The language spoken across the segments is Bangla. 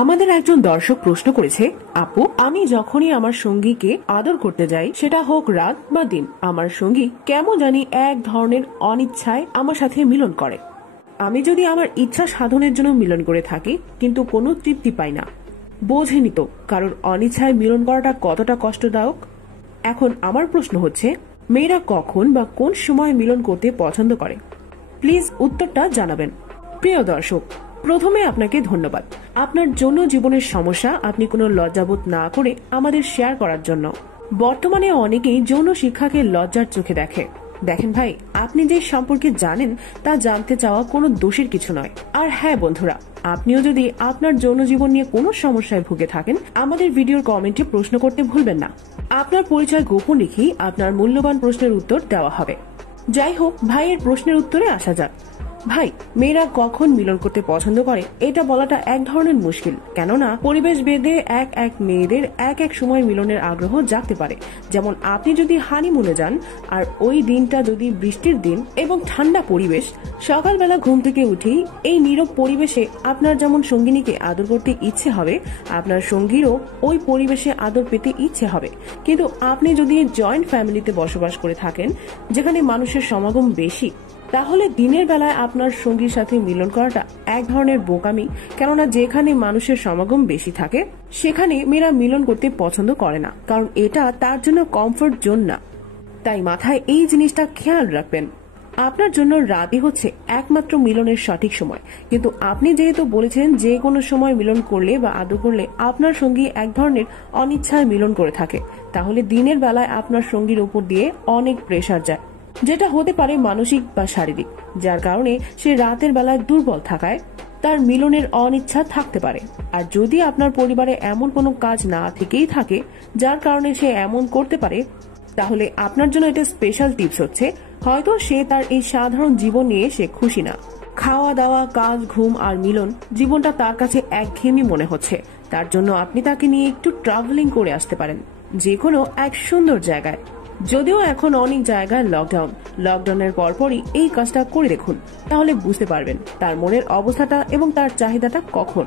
আমাদের একজন দর্শক প্রশ্ন করেছে, আপু আমি যখনই আমার সঙ্গীকে আদর করতে যাই, সেটা হোক রাত বা দিন, আমার সঙ্গী কেমন জানি এক ধরনের অনিচ্ছায় আমার সাথে মিলন করে। আমি যদি আমার ইচ্ছা সাধনের জন্য মিলন করে থাকি কিন্তু কোনো তৃপ্তি পাই না। বোঝেনি তো কারোর অনিচ্ছায় মিলন করাটা কতটা কষ্টদায়ক। এখন আমার প্রশ্ন হচ্ছে, মেয়েরা কখন বা কোন সময় মিলন করতে পছন্দ করে? প্লিজ উত্তরটা জানাবেন। প্রিয় দর্শক, প্রথমে আপনাকে ধন্যবাদ আপনার যৌন জীবনের সমস্যা আপনি কোনো লজ্জাবোধ না করে আমাদের শেয়ার করার জন্য। বর্তমানে অনেকেই যৌন শিক্ষাকে লজ্জার চোখে দেখে। দেখেন ভাই, আপনি যে সম্পর্কে জানেন তা জানতে চাওয়া কোনো দোষের কিছু নয়। আর হ্যাঁ বন্ধুরা, আপনিও যদি আপনার যৌন জীবন নিয়ে কোনো সমস্যায় ভুগে থাকেন, আমাদের ভিডিওর কমেন্টে প্রশ্ন করতে ভুলবেন না। আপনার পরিচয় গোপন রেখেই আপনার মূল্যবান প্রশ্নের উত্তর দেওয়া হবে। যাই হোক, ভাইয়ের প্রশ্নের উত্তরে আসা যাক। ভাই, মেয়েরা কখন মিলন করতে পছন্দ করে এটা বলাটা এক ধরনের মুশকিল, কেননা পরিবেশ ভেদে এক এক মেয়েদের এক এক সময় মিলনের আগ্রহ জাগতে পারে। যেমন আপনি যদি হানিমুনে যান আর ওই দিনটা যদি বৃষ্টির দিন এবং ঠান্ডা পরিবেশ, সকালবেলা ঘুম থেকে উঠেই এই নীরব পরিবেশে আপনার যেমন সঙ্গিনীকে আদর করতে ইচ্ছে হবে, আপনার সঙ্গীরও ওই পরিবেশে আদর পেতে ইচ্ছে হবে। কিন্তু আপনি যদি জয়েন্ট ফ্যামিলিতে বসবাস করে থাকেন, যেখানে মানুষের সমাগম বেশি, তাহলে দিনের বেলায় আপনার সঙ্গীর সাথে মিলন করাটা এক ধরনের বোকামি, কেননা যেখানে মানুষের সমাগম বেশি থাকে সেখানে মেয়েরা মিলন করতে পছন্দ করে না, কারণ এটা তার জন্য কমফোর্ট জোন না। তাই মাথায় এই জিনিসটা খেয়াল রাখবেন। আপনার জন্য রাতই হচ্ছে একমাত্র মিলনের সঠিক সময়, কিন্তু আপনি যেহেতু বলেছেন যে কোনো সময় মিলন করলে বা আদর করলে আপনার সঙ্গী এক ধরনের অনিচ্ছায় মিলন করে থাকে, তাহলে দিনের বেলায় আপনার সঙ্গীর উপর দিয়ে অনেক প্রেসার যায়, যেটা হতে পারে মানসিক বা শারীরিক, যার কারণে সে রাতের বেলায় দুর্বল থাকায় তার মিলনের অনিচ্ছা থাকতে পারে। আর যদি আপনার পরিবারে এমন কোনো কাজ না থেকেই থাকে যার কারণে সে এমন করতে পারে, তাহলে আপনার জন্য এটা স্পেশাল টিপস হচ্ছে, হয়তো সে তার এই সাধারণ জীবন নিয়ে সে খুশি না। খাওয়া দাওয়া, কাজ, ঘুম আর মিলন জীবনটা তার কাছে একঘেয়েমি মনে হচ্ছে। তার জন্য আপনি তাকে নিয়ে একটু ট্রাভেলিং করে আসতে পারেন, যে কোনো এক সুন্দর জায়গায়। যদিও এখন অনেক জায়গায় লকডাউনের পরপরই এই কাজটা করে দেখুন, তাহলে বুঝতে পারবেন তার মনের অবস্থাটা এবং তার চাহিদাটা কখন।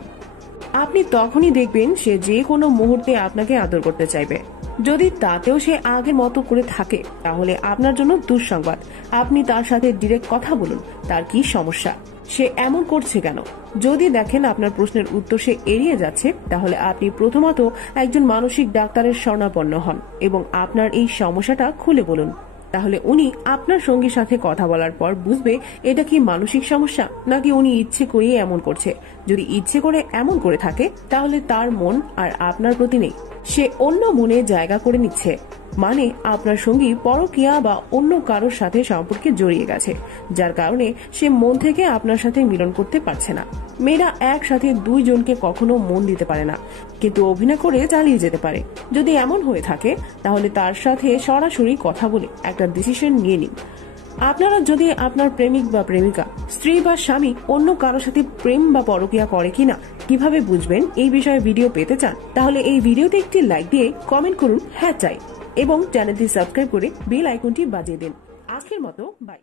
আপনি তখনই দেখবেন সে যে কোনো মুহূর্তে আপনাকে আদর করতে চাইবে। যদি তাতেও সে আগের মতো করে থাকে, তাহলে আপনার জন্য দুঃসংবাদ। আপনি তার সাথে ডিরেক্ট কথা বলুন, তার কি সমস্যা, সে এমন করছে কেন। যদি দেখেন আপনার প্রশ্নের উত্তর সে এড়িয়ে যাচ্ছে, তাহলে আপনি প্রথমত একজন মানসিক ডাক্তারের শরণাপন্ন হন এবং আপনার এই সমস্যাটা খুলে বলুন। তাহলে উনি আপনার সঙ্গীর সাথে কথা বলার পর বুঝবে এটা কি মানসিক সমস্যা নাকি উনি ইচ্ছে করেই এমন করছে। যদি ইচ্ছে করে এমন করে থাকে, তাহলে তার মন আর আপনার প্রতি নেই, সে অন্য মনে জায়গা করে নিচ্ছে, মানে আপনার সঙ্গী পরকীয়া বা অন্য কারোর সাথে সম্পর্কে জড়িয়ে গেছে, যার কারণে সে মন থেকে আপনার সাথে মিলন করতে পারছে না। মেয়েরা একসাথে দুইজনকে কখনো মন দিতে পারে না, কিন্তু অভিনয় করে চালিয়ে যেতে পারে। যদি এমন হয়ে থাকে, তাহলে তার সাথে সরাসরি কথা বলে একটা ডিসিশন নিয়ে নিন। আপনারা যদি আপনার প্রেমিক বা প্রেমিকা, স্ত্রী বা স্বামী অন্য কারোর সাথে প্রেম বা পরকীয়া করে কিনা কিভাবে বুঝবেন এই বিষয়ে ভিডিও পেতে চান, তাহলে এই ভিডিওতে একটি লাইক দিয়ে কমেন্ট করুন হ্যাঁ চাই, এবং চ্যানেলটি সাবস্ক্রাইব করে বেল আইকনটি বাজিয়ে দিন। আজকের মতো বাই।